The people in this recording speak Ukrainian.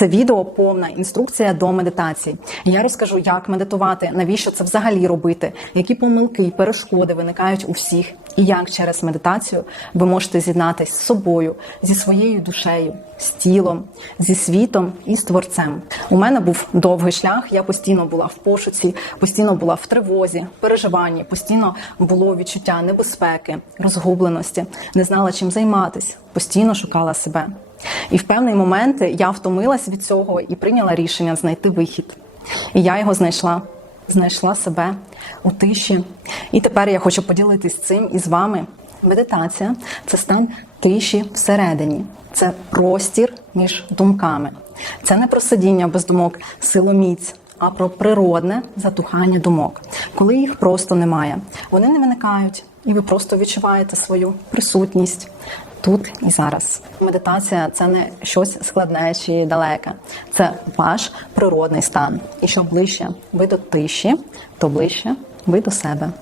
Це відео повна інструкція до медитації. Я розкажу, як медитувати, навіщо це взагалі робити, які помилки і перешкоди виникають у всіх, і як через медитацію ви можете з'єднатися з собою, зі своєю душею, з тілом, зі світом і з творцем. У мене був довгий шлях. Я постійно була в пошуці, постійно була в тривозі, переживанні, постійно було відчуття небезпеки, розгубленості, не знала чим займатися, постійно шукала себе. І в певний момент я втомилась від цього і прийняла рішення знайти вихід. І я його знайшла, знайшла себе у тиші. І тепер я хочу поділитись цим із вами. Медитація це стан тиші всередині, це простір між думками. Це не про сидіння без думок, силоміць, а про природне затухання думок, коли їх просто немає. Вони не виникають, і ви просто відчуваєте свою присутність тут і зараз. Медитація це не щось складне чи далеке, це ваш природний стан. І що ближче ви до тиші, то ближче ви до себе.